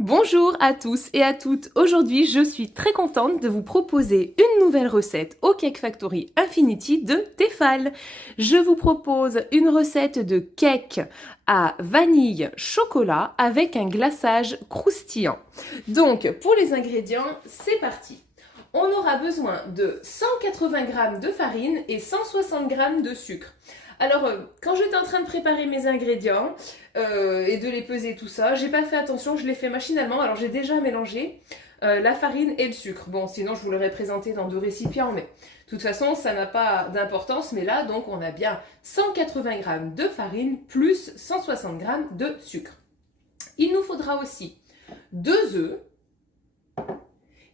Bonjour à tous et à toutes. Aujourd'hui, je suis très contente de vous proposer une nouvelle recette au Cake Factory Infinity de Tefal. Je vous propose une recette de cake à vanille chocolat avec un glaçage croustillant. Donc, pour les ingrédients, c'est parti. On aura besoin de 180 g de farine et 160 g de sucre. Alors, quand j'étais en train de préparer mes ingrédients et de les peser tout ça, j'ai pas fait attention, je l'ai fait machinalement. Alors, j'ai déjà mélangé la farine et le sucre. Bon, sinon, je vous l'aurais présenté dans 2 récipients, mais de toute façon, ça n'a pas d'importance. Mais là, donc, on a bien 180 g de farine plus 160 g de sucre. Il nous faudra aussi 2 œufs,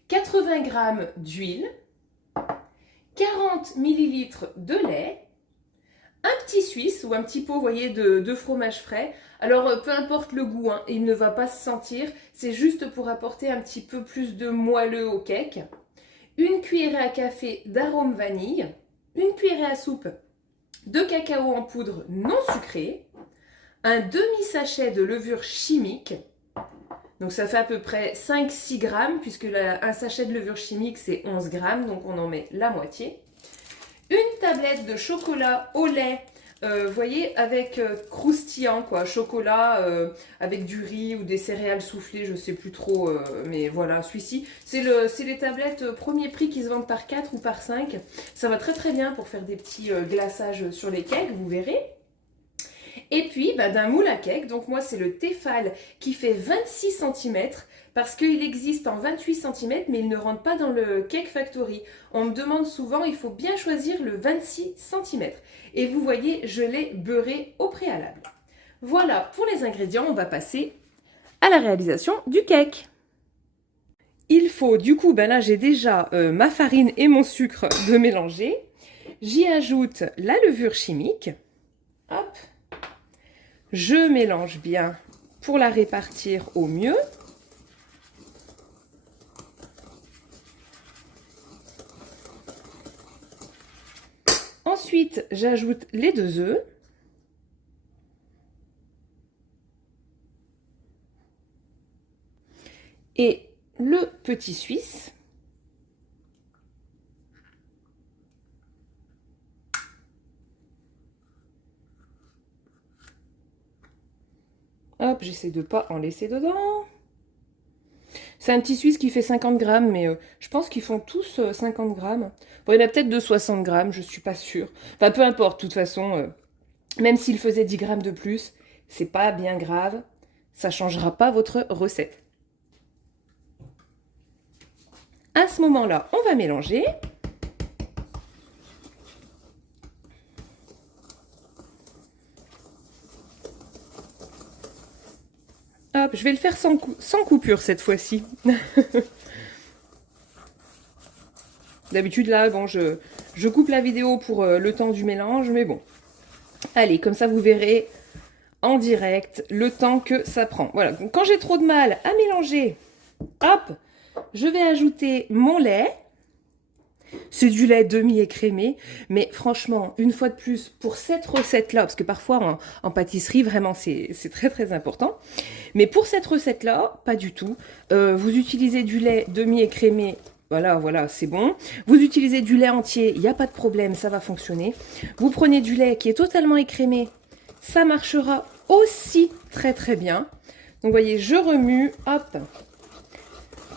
80 g d'huile, 40 ml de lait, un petit suisse ou un petit pot, vous voyez, de fromage frais. Alors, peu importe le goût, hein, il ne va pas se sentir. C'est juste pour apporter un petit peu plus de moelleux au cake. Une cuillerée à café d'arôme vanille. Une cuillerée à soupe de cacao en poudre non sucré. Un demi-sachet de levure chimique. Donc, ça fait à peu près 5-6 grammes, puisque un sachet de levure chimique, c'est 11 grammes. Donc, on en met la moitié. Une tablette de chocolat au lait, vous voyez, avec croustillant, quoi, chocolat avec du riz ou des céréales soufflées, je sais plus trop, mais voilà, celui-ci. C'est les tablettes premier prix qui se vendent par 4 ou par 5. Ça va très très bien pour faire des petits glaçages sur les cakes, vous verrez. Et puis, d'un moule à cake, donc moi c'est le Tefal qui fait 26 cm parce qu'il existe en 28 cm mais il ne rentre pas dans le Cake Factory. On me demande souvent, il faut bien choisir le 26 cm. Et vous voyez, je l'ai beurré au préalable. Voilà pour les ingrédients, on va passer à la réalisation du cake. Il faut, du coup, là j'ai déjà ma farine et mon sucre de mélanger. J'y ajoute la levure chimique. Hop. Je mélange bien pour la répartir au mieux. Ensuite, j'ajoute les 2 œufs. Et le petit suisse. Hop, j'essaie de ne pas en laisser dedans. C'est un petit suisse qui fait 50 grammes, mais je pense qu'ils font tous 50 grammes. Bon, il y en a peut-être de 60 grammes, je suis pas sûre. Enfin, peu importe, de toute façon, même s'il faisait 10 grammes de plus, c'est pas bien grave. Ça changera pas votre recette. À ce moment-là, on va mélanger. Hop, je vais le faire sans coupure cette fois-ci. D'habitude, là, bon, je coupe la vidéo pour le temps du mélange, mais bon. Allez, comme ça, vous verrez en direct le temps que ça prend. Voilà, donc quand j'ai trop de mal à mélanger, hop, je vais ajouter mon lait. C'est du lait demi-écrémé, mais franchement, une fois de plus, pour cette recette-là, parce que parfois en pâtisserie, vraiment, c'est très très important, mais pour cette recette-là, pas du tout. Vous utilisez du lait demi-écrémé, voilà, c'est bon. Vous utilisez du lait entier, il n'y a pas de problème, ça va fonctionner. Vous prenez du lait qui est totalement écrémé, ça marchera aussi très très bien. Donc, vous voyez, je remue, hop,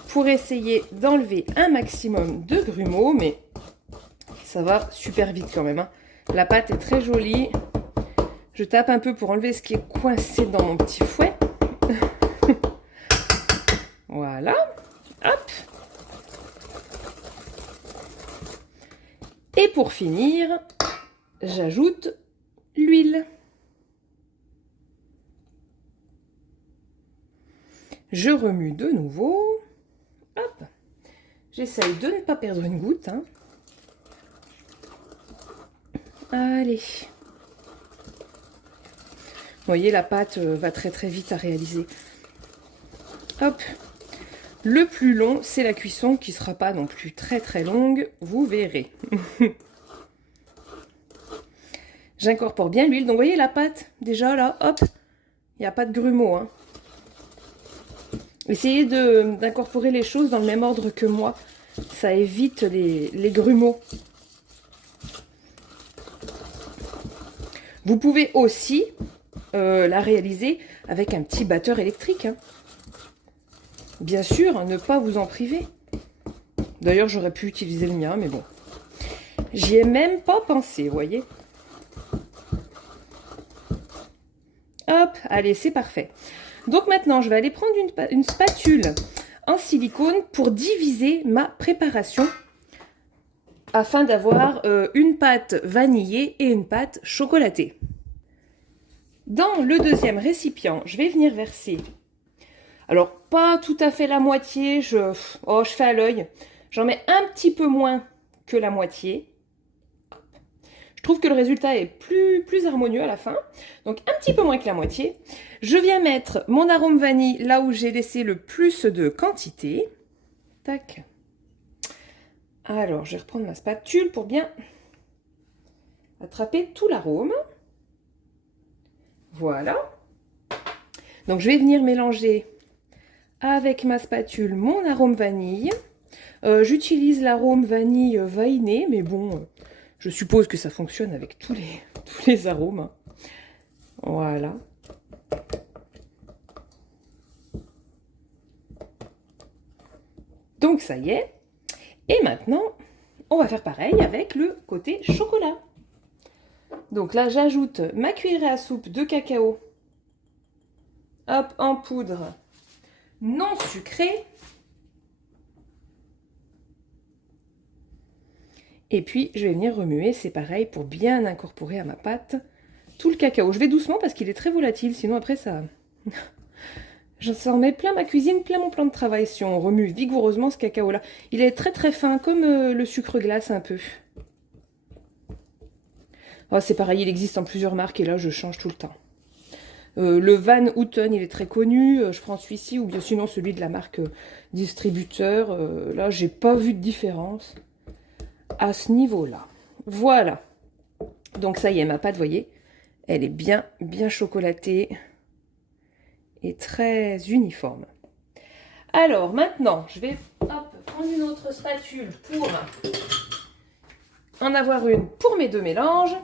pour essayer d'enlever un maximum de grumeaux, mais ça va super vite quand même, hein. La pâte est très jolie. Je tape un peu pour enlever ce qui est coincé dans mon petit fouet. Voilà, hop. Et pour finir, j'ajoute l'huile. Je remue de nouveau. Hop. J'essaye de ne pas perdre une goutte, hein. Allez. Vous voyez, la pâte va très très vite à réaliser. Hop. Le plus long, c'est la cuisson qui ne sera pas non plus très très longue, vous verrez. J'incorpore bien l'huile. Donc, vous voyez la pâte, déjà là, hop, il n'y a pas de grumeaux, hein. Essayez d'incorporer les choses dans le même ordre que moi. Ça évite les grumeaux. Vous pouvez aussi la réaliser avec un petit batteur électrique. Hein. Bien sûr, ne pas vous en priver. D'ailleurs, j'aurais pu utiliser le mien, mais bon. J'y ai même pas pensé, vous voyez. Hop, allez, c'est parfait. Donc maintenant, je vais aller prendre une spatule en silicone pour diviser ma préparation afin d'avoir une pâte vanillée et une pâte chocolatée. Dans le deuxième récipient, je vais venir verser, alors pas tout à fait la moitié, je fais à l'œil, j'en mets un petit peu moins que la moitié. Je trouve que le résultat est plus harmonieux à la fin, donc un petit peu moins que la moitié. Je viens mettre mon arôme vanille là où j'ai laissé le plus de quantité. Tac. Alors, je vais reprendre ma spatule pour bien attraper tout l'arôme. Voilà. Donc, je vais venir mélanger avec ma spatule mon arôme vanille. J'utilise l'arôme vanille vainé, mais bon, je suppose que ça fonctionne avec tous les arômes. Hein. Voilà. Donc, ça y est. Et maintenant, on va faire pareil avec le côté chocolat. Donc là, j'ajoute ma cuillerée à soupe de cacao, hop, en poudre non sucrée. Et puis, je vais venir remuer, c'est pareil, pour bien incorporer à ma pâte tout le cacao. Je vais doucement parce qu'il est très volatile, sinon après ça... Je s'en mets plein ma cuisine, plein mon plan de travail si on remue vigoureusement ce cacao-là. Il est très très fin, comme le sucre glace un peu. Oh, c'est pareil, il existe en plusieurs marques et là je change tout le temps. Le Van Houten, il est très connu, je prends celui-ci ou bien sinon celui de la marque distributeur. Là, j'ai pas vu de différence à ce niveau-là. Voilà. Donc ça y est, ma pâte, vous voyez, elle est bien chocolatée et très uniforme. Alors maintenant, je vais prendre une autre spatule pour en avoir une pour mes deux mélanges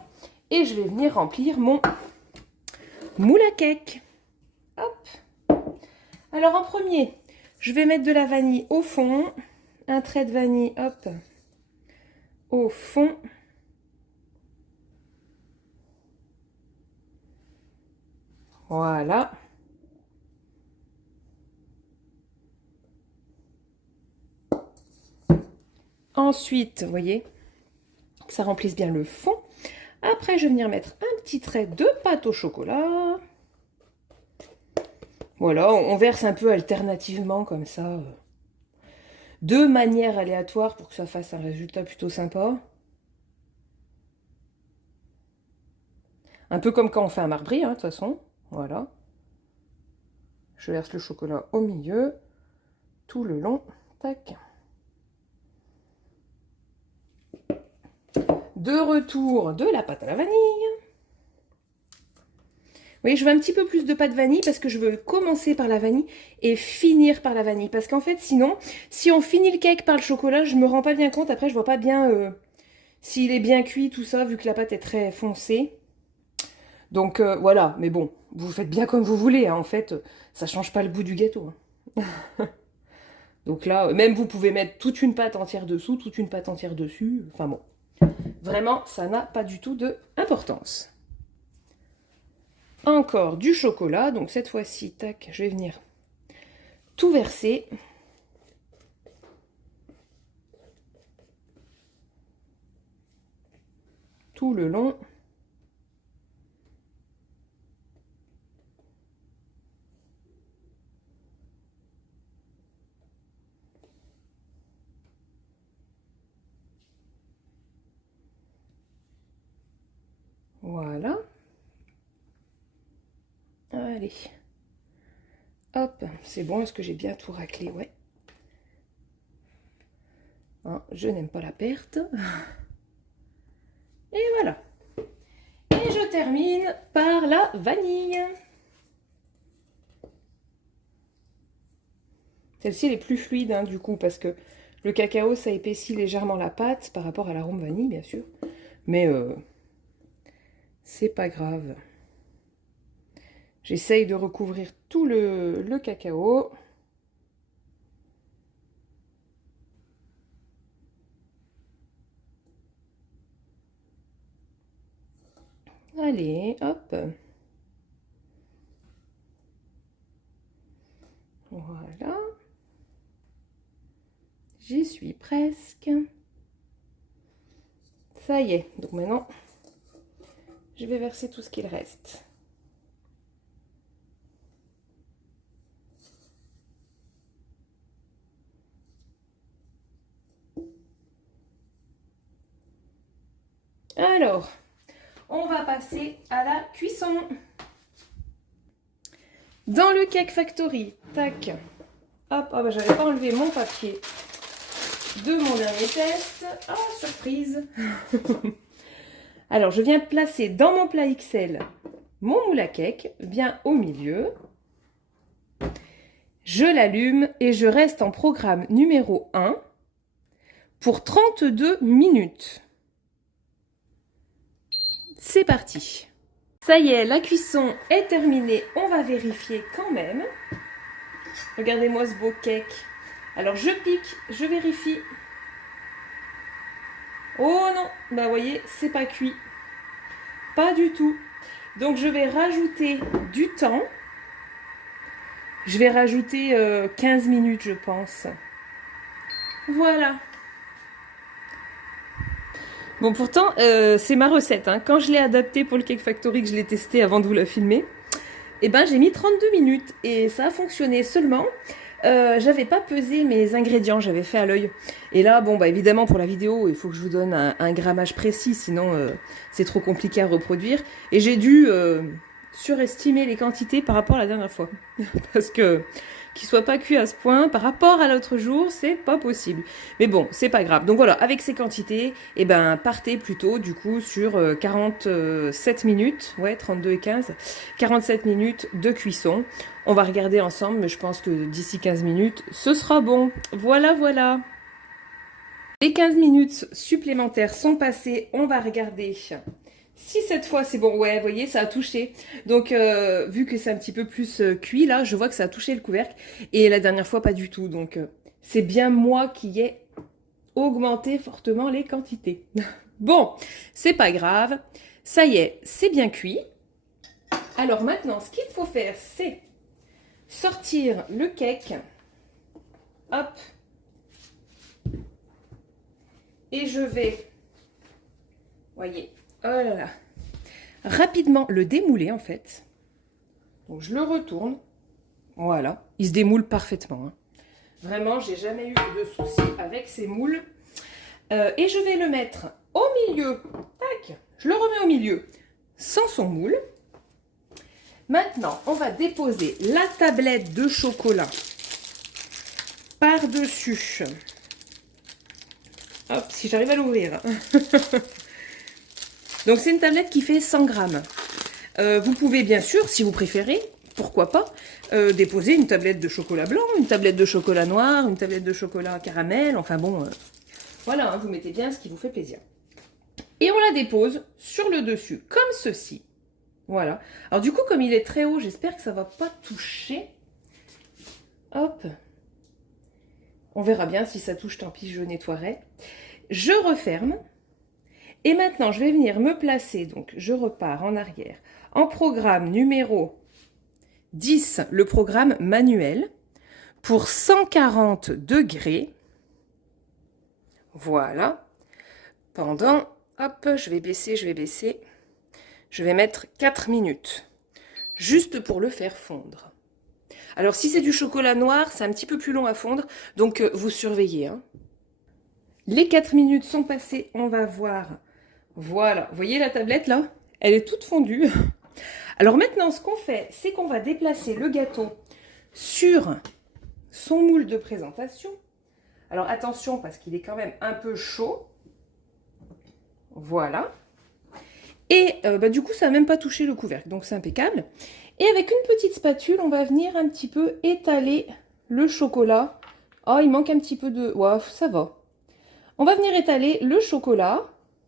et je vais venir remplir mon moule à cake. Hop. Alors en premier, je vais mettre de la vanille au fond, un trait de vanille, hop, au fond. Voilà. Ensuite, vous voyez, que ça remplisse bien le fond. Après, je vais venir mettre un petit trait de pâte au chocolat. Voilà, on verse un peu alternativement comme ça, de manière aléatoire pour que ça fasse un résultat plutôt sympa. Un peu comme quand on fait un marbré, hein, de toute façon. Voilà. Je verse le chocolat au milieu, tout le long. Tac. De retour de la pâte à la vanille. Oui, je veux un petit peu plus de pâte vanille parce que je veux commencer par la vanille et finir par la vanille. Parce qu'en fait, sinon, si on finit le cake par le chocolat, je me rends pas bien compte. Après, je vois pas bien s'il est bien cuit, tout ça, vu que la pâte est très foncée. Donc, voilà. Mais bon, vous faites bien comme vous voulez. Hein. En fait, ça change pas le goût du gâteau. Hein. Donc là, même vous pouvez mettre toute une pâte entière dessous, toute une pâte entière dessus. Enfin bon. Vraiment, ça n'a pas du tout d'importance. Encore du chocolat, donc cette fois-ci, tac, je vais venir tout verser. Tout le long. Voilà. Allez. Hop, c'est bon, est-ce que j'ai bien tout raclé? Ouais. Hein, je n'aime pas la perte. Et voilà. Et je termine par la vanille. Celle-ci, elle est plus fluide, hein, du coup, parce que le cacao, ça épaissit légèrement la pâte par rapport à l'arôme vanille, bien sûr. Mais c'est pas grave. J'essaye de recouvrir tout le cacao. Allez, hop. Voilà. J'y suis presque. Ça y est. Donc maintenant, je vais verser tout ce qu'il reste. Alors, on va passer à la cuisson. Dans le Cake Factory, tac, hop, oh bah, j'avais pas enlevé mon papier de mon dernier test. Ah, surprise. Alors, je viens de placer dans mon plat XL mon moule à cake, bien au milieu. Je l'allume et je reste en programme numéro 1 pour 32 minutes. C'est parti. Ça y est, la cuisson est terminée. On va vérifier quand même. Regardez-moi ce beau cake. Alors je pique, je vérifie. Oh non, bah vous voyez, c'est pas cuit. Pas du tout. Donc je vais rajouter du temps. Je vais rajouter 15 minutes, je pense. Voilà. Bon, pourtant, c'est ma recette. Hein. Quand je l'ai adaptée pour le Cake Factory, que je l'ai testé avant de vous la filmer, eh ben, j'ai mis 32 minutes et ça a fonctionné seulement. J'avais pas pesé mes ingrédients, j'avais fait à l'œil. Et là, bon, bah évidemment, pour la vidéo, il faut que je vous donne un grammage précis, sinon c'est trop compliqué à reproduire. Et j'ai dû surestimer les quantités par rapport à la dernière fois. Parce que qu'il soit pas cuit à ce point par rapport à l'autre jour, c'est pas possible. Mais bon, c'est pas grave. Donc voilà, avec ces quantités, eh ben partez plutôt du coup sur 47 minutes, ouais, 32 et 15, 47 minutes de cuisson. On va regarder ensemble, mais je pense que d'ici 15 minutes, ce sera bon. Voilà, voilà. Les 15 minutes supplémentaires sont passées, on va regarder si cette fois c'est bon. Ouais, vous voyez, ça a touché. Donc, vu que c'est un petit peu plus cuit, là, je vois que ça a touché le couvercle. Et la dernière fois, pas du tout. Donc, c'est bien moi qui ai augmenté fortement les quantités. Bon, c'est pas grave. Ça y est, c'est bien cuit. Alors maintenant, ce qu'il faut faire, c'est sortir le cake. Hop. Et je vais, voyez, oh là là, rapidement le démouler en fait. Donc je le retourne. Voilà, il se démoule parfaitement. Hein. Vraiment, j'ai jamais eu de soucis avec ces moules. Et je vais le mettre au milieu. Tac, je le remets au milieu sans son moule. Maintenant, on va déposer la tablette de chocolat par-dessus. Hop, si j'arrive à l'ouvrir. Donc, c'est une tablette qui fait 100 grammes. Vous pouvez, bien sûr, si vous préférez, pourquoi pas, déposer une tablette de chocolat blanc, une tablette de chocolat noir, une tablette de chocolat caramel. Enfin bon, voilà, hein, vous mettez bien ce qui vous fait plaisir. Et on la dépose sur le dessus, comme ceci. Voilà. Alors du coup, comme il est très haut, j'espère que ça ne va pas toucher. Hop. On verra bien, si ça touche, tant pis, je nettoierai. Je referme. Et maintenant, je vais venir me placer, donc je repars en arrière, en programme numéro 10, le programme manuel, pour 140 degrés. Voilà. Pendant, hop, je vais baisser. Je vais mettre 4 minutes, juste pour le faire fondre. Alors, si c'est du chocolat noir, c'est un petit peu plus long à fondre, donc vous surveillez. Hein. Les 4 minutes sont passées, on va voir. Voilà, vous voyez la tablette là? Elle est toute fondue. Alors maintenant, ce qu'on fait, c'est qu'on va déplacer le gâteau sur son moule de présentation. Alors attention, parce qu'il est quand même un peu chaud. Voilà. Et du coup, ça n'a même pas touché le couvercle, donc c'est impeccable. Et avec une petite spatule, on va venir un petit peu étaler le chocolat. Oh, il manque un petit peu de... Ouais, ça va. On va venir étaler le chocolat,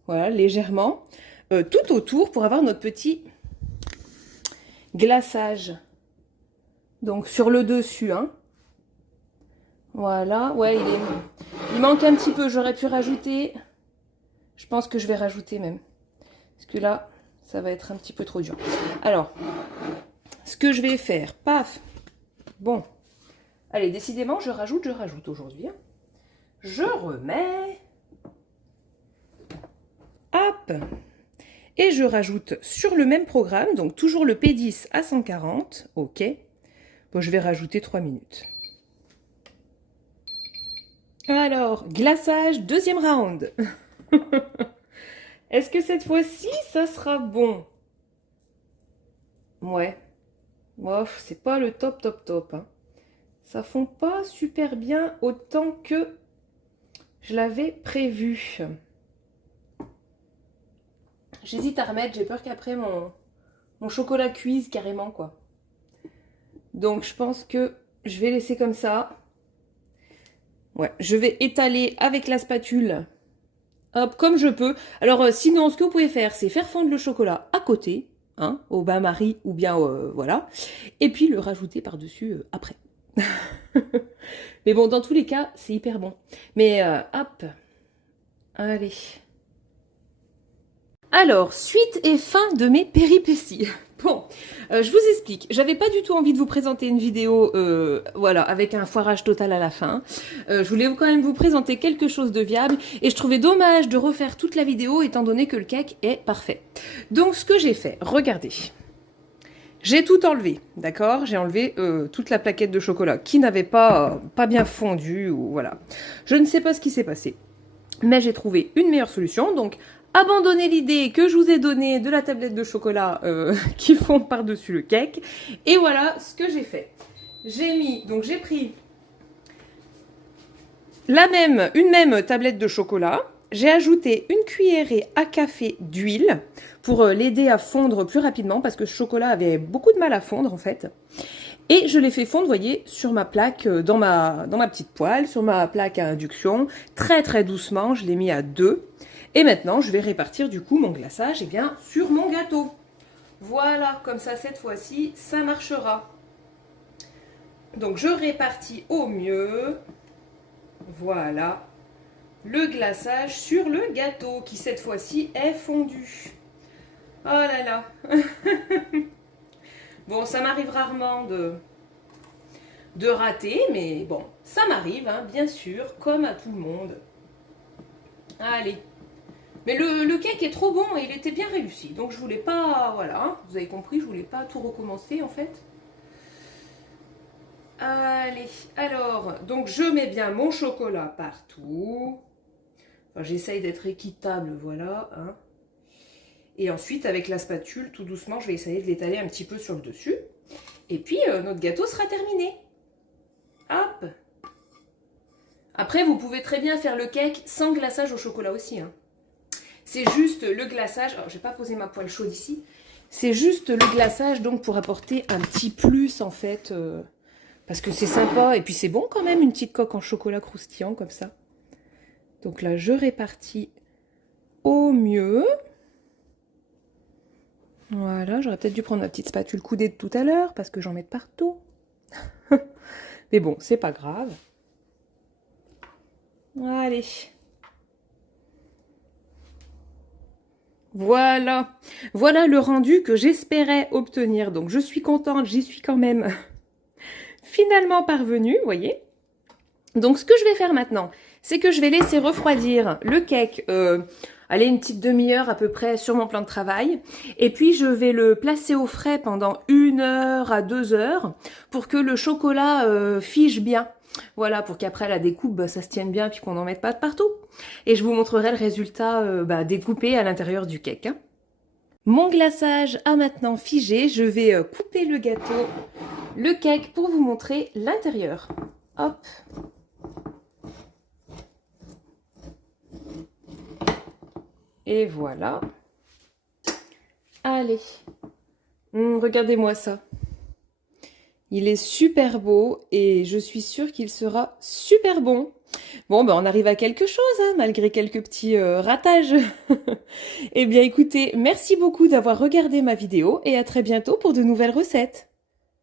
voilà, légèrement, tout autour pour avoir notre petit glaçage. Donc sur le dessus, hein. Voilà, ouais, il manque un petit peu, j'aurais pu rajouter. Je pense que je vais rajouter même. Parce que là, ça va être un petit peu trop dur. Alors, ce que je vais faire, paf. Bon, allez, décidément, je rajoute aujourd'hui. Hein. Je remets. Hop. Et je rajoute sur le même programme, donc toujours le P10 à 140. Ok. Bon, je vais rajouter 3 minutes. Alors, glaçage, deuxième round. Est-ce que cette fois-ci, ça sera bon? Ouais. Ouf, c'est pas le top. Hein. Ça fond pas super bien autant que je l'avais prévu. J'hésite à remettre, j'ai peur qu'après mon chocolat cuise carrément, quoi. Donc, je pense que je vais laisser comme ça. Ouais, je vais étaler avec la spatule, hop, comme je peux. Alors, sinon, ce que vous pouvez faire, c'est faire fondre le chocolat à côté, hein, au bain-marie ou bien, voilà. Et puis, le rajouter par-dessus après. Mais bon, dans tous les cas, c'est hyper bon. Mais, hop, allez. Alors, suite et fin de mes péripéties. Bon, je vous explique. J'avais pas du tout envie de vous présenter une vidéo, voilà, avec un foirage total à la fin. Je voulais quand même vous présenter quelque chose de viable et je trouvais dommage de refaire toute la vidéo étant donné que le cake est parfait. Donc, ce que j'ai fait, regardez. J'ai tout enlevé, d'accord? J'ai enlevé toute la plaquette de chocolat qui n'avait pas bien fondu ou voilà. Je ne sais pas ce qui s'est passé, mais j'ai trouvé une meilleure solution. Donc, abandonnez l'idée que je vous ai donnée de la tablette de chocolat qui fond par-dessus le cake. Et voilà ce que j'ai fait. J'ai pris une même tablette de chocolat. J'ai ajouté une cuillerée à café d'huile pour l'aider à fondre plus rapidement parce que ce chocolat avait beaucoup de mal à fondre en fait. Et je l'ai fait fondre, vous voyez, sur ma plaque, dans ma petite poêle, sur ma plaque à induction, très très doucement, je l'ai mis à 2. Et maintenant, je vais répartir du coup mon glaçage sur mon gâteau. Voilà, comme ça cette fois-ci, ça marchera. Donc je répartis au mieux, voilà, le glaçage sur le gâteau qui cette fois-ci est fondu. Oh là là. Bon, ça m'arrive rarement de rater, mais bon, ça m'arrive, hein, bien sûr, comme à tout le monde. Allez. Mais le cake est trop bon et il était bien réussi. Donc je voulais pas, voilà, hein, vous avez compris, je voulais pas tout recommencer en fait. Allez, alors, donc je mets bien mon chocolat partout. Enfin, j'essaye d'être équitable, voilà. Hein. Et ensuite, avec la spatule, tout doucement, je vais essayer de l'étaler un petit peu sur le dessus. Et puis, notre gâteau sera terminé. Hop. Après, vous pouvez très bien faire le cake sans glaçage au chocolat aussi. Hein. C'est juste le glaçage. Alors, je vais pas poser ma poêle chaude ici. C'est juste le glaçage, donc, pour apporter un petit plus, en fait. Parce que c'est sympa. Et puis, c'est bon quand même, une petite coque en chocolat croustillant, comme ça. Donc là, je répartis au mieux. Voilà, j'aurais peut-être dû prendre ma petite spatule coudée de tout à l'heure, parce que j'en mets de partout. Mais bon, c'est pas grave. Allez. Voilà. Voilà le rendu que j'espérais obtenir. Donc, je suis contente, j'y suis quand même finalement parvenue, vous voyez. Donc, ce que je vais faire maintenant, c'est que je vais laisser refroidir le cake, allez, une petite demi-heure à peu près sur mon plan de travail. Et puis, je vais le placer au frais pendant 1 heure à 2 heures pour que le chocolat fige bien. Voilà, pour qu'après la découpe, ça se tienne bien puis qu'on n'en mette pas de partout. Et je vous montrerai le résultat découpé à l'intérieur du cake. Hein. Mon glaçage a maintenant figé. Je vais couper le gâteau, le cake pour vous montrer l'intérieur. Hop. Et voilà. Allez. Regardez-moi ça. Il est super beau et je suis sûre qu'il sera super bon. Bon, ben on arrive à quelque chose, hein, malgré quelques petits ratages. Eh bien écoutez, merci beaucoup d'avoir regardé ma vidéo et à très bientôt pour de nouvelles recettes.